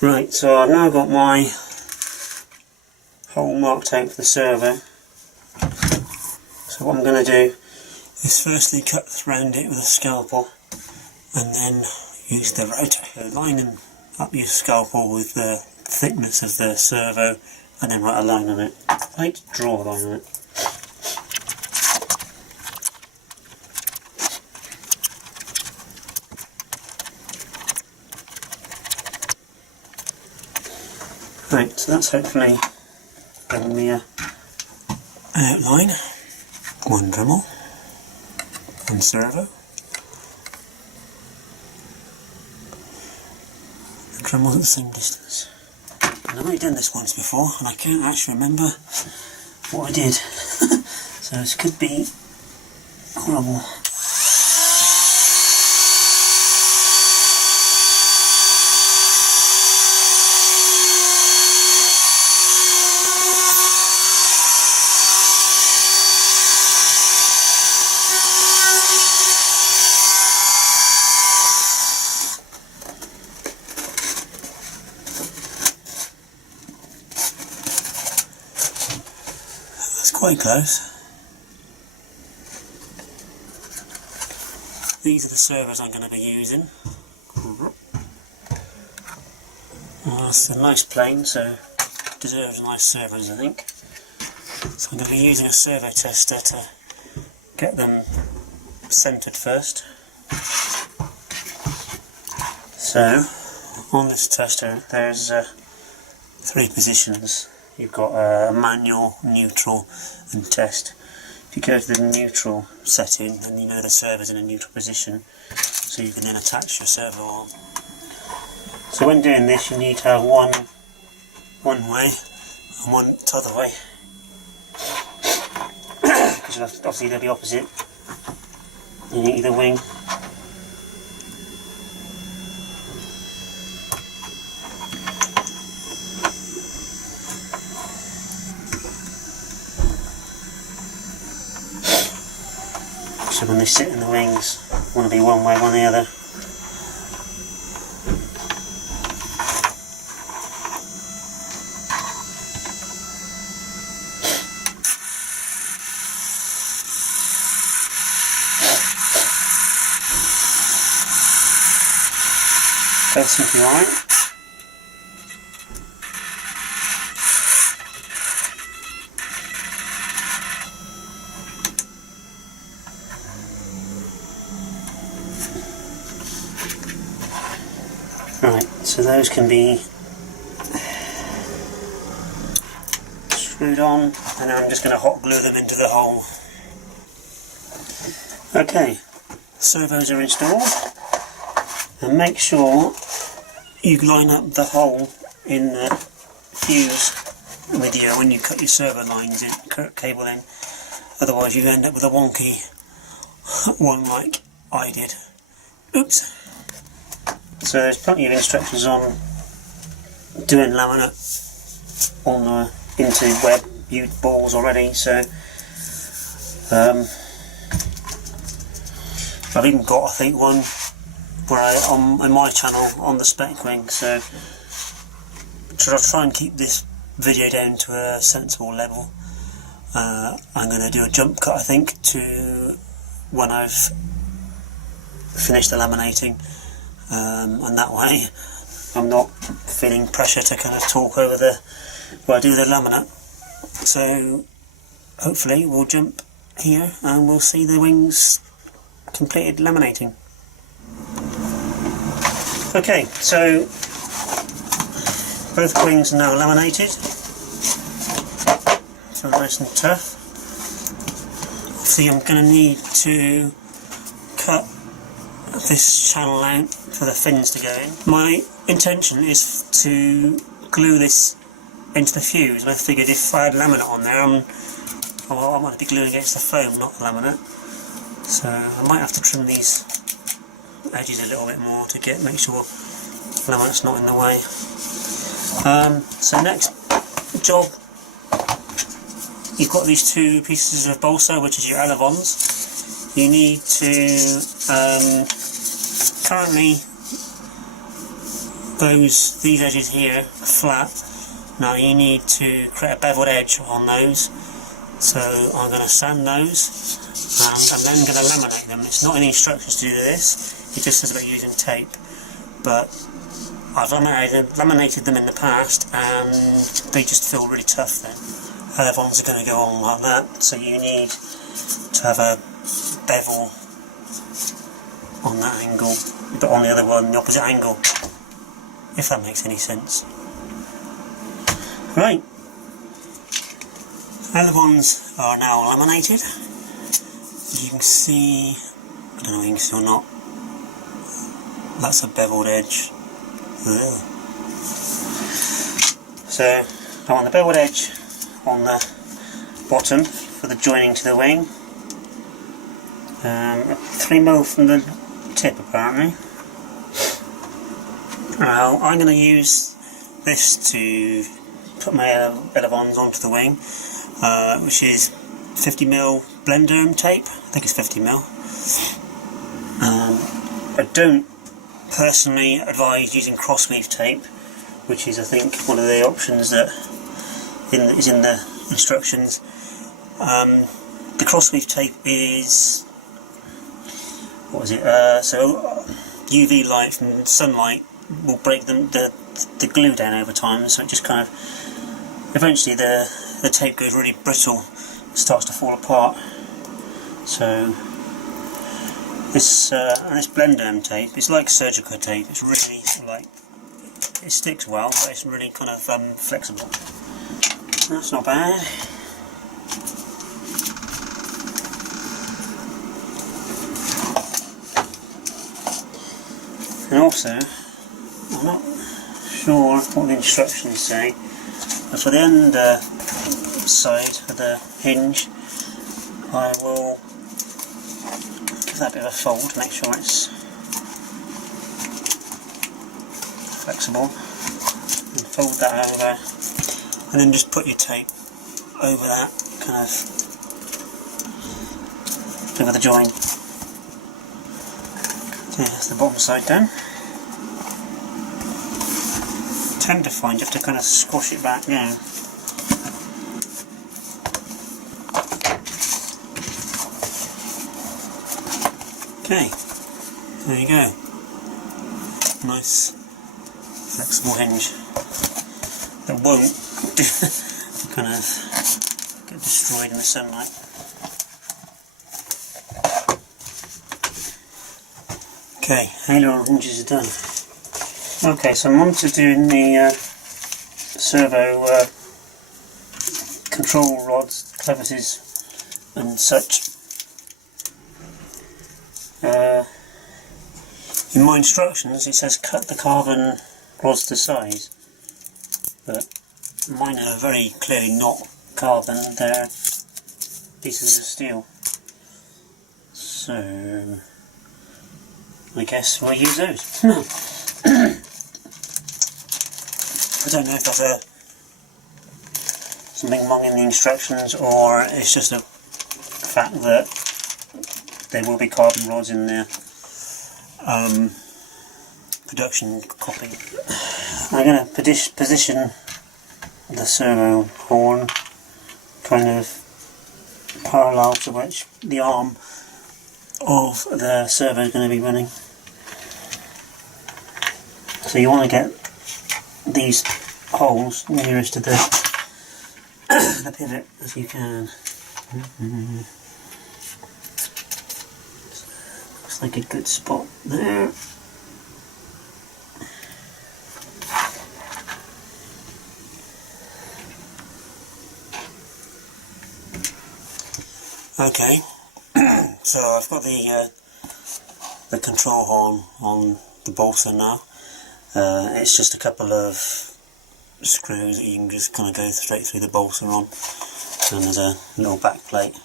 Right, so I've now got my hole marked out for the servo. So what I'm going to do is firstly cut around it with a scalpel and then use the router. So lining up your scalpel with the thickness of the servo and then write a line on it. I like to draw a line on it. Right, so that's hopefully giving me an outline. One Dremel, one servo. The Dremel's at the same distance. And I've already done this once before and I can't actually remember what I did. So this could be horrible. Quite close. These are the servos I'm going to be using. Well, it's a nice plane, so it deserves nice servos, I think. So I'm going to be using a servo tester to get them centered first. So on this tester there's 3 positions. You've got a manual, neutral and test. If you go to the neutral setting, then you know the servo's in a neutral position, so you can then attach your servo arm. So when doing this you need to have one way and one t'other way. Because obviously they'll be opposite in either wing. So when they sit in the wings, they want to be one way, one the other. That's looking right. Right, so those can be screwed on, and then I'm just going to hot glue them into the hole. Okay, servos are installed, and make sure you line up the hole in the fuse with you when you cut your servo lines in, cable in, otherwise you end up with a wonky one like I did. Oops. So there's plenty of instructions on doing laminate on the into web viewed balls already, so I've even got, I think, one where on my channel on the FlyingWings, so I'll try and keep this video down to a sensible level. I'm going to do a jump cut, I think, to when I've finished the laminating. And that way I'm not feeling pressure to kind of talk over while I do the laminate. So hopefully we'll jump here and we'll see the wings completed laminating. Okay, so both wings are now laminated, so nice and tough. Obviously I'm going to need to cut this channel out for the fins to go in. My intention is to glue this into the fuse. I figured if I had laminate on there, I might be gluing against the foam, not the laminate. So I might have to trim these edges a little bit more to make sure laminate's not in the way. So next job, you've got these 2 pieces of balsa, which is your elevons. You need to currently these edges here are flat. Now you need to create a beveled edge on those. So I'm going to sand those, and I'm then going to laminate them. It's not in the instructions to do this, it just says about using tape, but I've laminated them in the past and they just feel really tough then. Other ones are going to go on like that, so you need to have a bevel on that angle, but on the other one, the opposite angle, if that makes any sense. Right. Other ones are now laminated. You can see, I don't know if you can see or not, that's a beveled edge. Ugh. So I want the beveled edge on the bottom for the joining to the wing. 3mm from the tip apparently. Now I'm going to use this to put my elevons onto the wing. Which is 50mm blender tape. I think it's 50mm. I don't personally advise using crossweave tape, which is I think one of the options that is in the instructions. The crossweave tape is, what was it? So UV light from sunlight will break the glue down over time, so it just kind of eventually the tape goes really brittle, starts to fall apart. So this blender tape, it's like surgical tape. It's really it sticks well, but it's really kind of flexible. That's not bad. And also, I'm not sure what the instructions say, but for the end side of the hinge, I will give that a bit of a fold to make sure it's flexible, and fold that over, and then just put your tape over that, kind of over the join. Okay, that's the bottom side done. Tend to find you have to kind of squash it back down. Okay, there you go. Nice flexible hinge that won't kind of get destroyed in the sunlight. Okay, aileron hinges are done. Okay, so I'm on to doing the servo control rods, clevises and such. In my instructions it says cut the carbon rods to size, but mine are very clearly not carbon, they're pieces of steel. So I guess we'll use those. I don't know if that's something wrong in the instructions, or it's just a fact that there will be carbon rods in there. Production copy. I'm going to position the servo horn kind of parallel to which the arm of the servo is going to be running. So you want to get these holes nearest to the pivot as you can. Looks like a good spot there. Okay, so I've got the control horn on the bolster now. It's just a couple of screws that you can just kind of go straight through the bolster on, and there's a little back plate.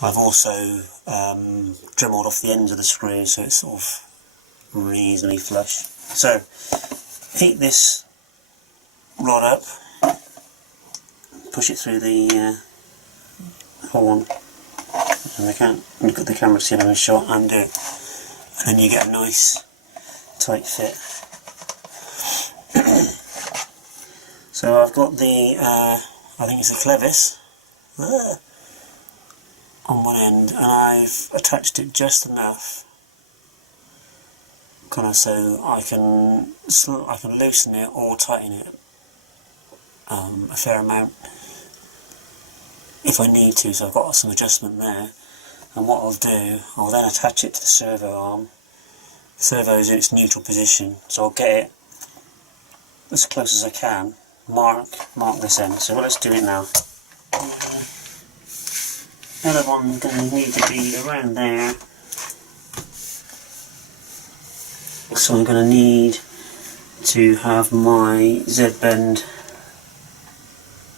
I've also dremelled off the ends of the screws so it's sort of reasonably flush. So heat this rod up, push it through the horn, and I can't look at the camera to see if I'm shot and do it, and then you get a nice tight fit. So I've got the, I think it's a clevis on one end, and I've attached it just enough, kind of so I can loosen it or tighten it a fair amount if I need to. So I've got some adjustment there, and what I'll do, I'll then attach it to the servo arm. The servo is in its neutral position, so I'll get it as close as I can. Mark this end. So let's do it now. The other one's going to need to be around there. So I'm going to need to have my Z-bend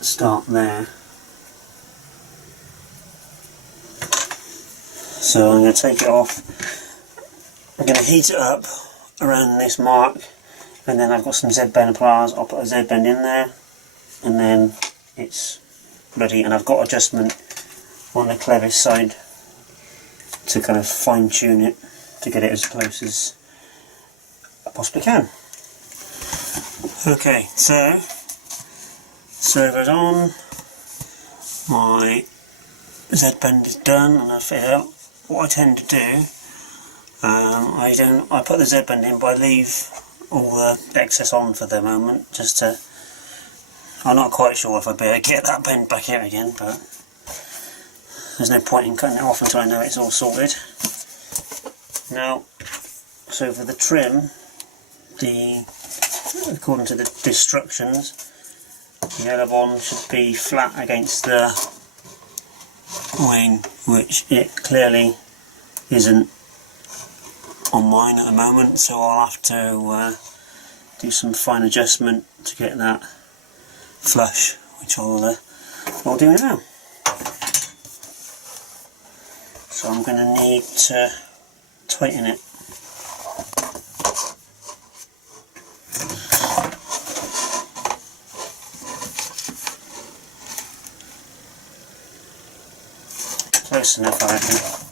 start there. So I'm going to take it off. I'm going to heat it up around this mark, and then I've got some Z-bend pliers. I'll put a Z-bend in there, and then it's ready. And I've got adjustment on the clevis side to kind of fine tune it to get it as close as I possibly can. Okay, so servo's on, my Z-bend is done, and I've fit it out. What I tend to do, I put the Z-bend in, but I leave all the excess on for the moment, just to, I'm not quite sure if I'll be able to get that bend back out again, but there's no point in cutting it off until I know it's all sorted. Now, so for the trim, according to the instructions, the aileron should be flat against the wing, which it clearly isn't on mine at the moment, so I'll have to do some fine adjustment to get that flush, which I'll do now. So I'm going to need to tighten it. Close enough, I reckon.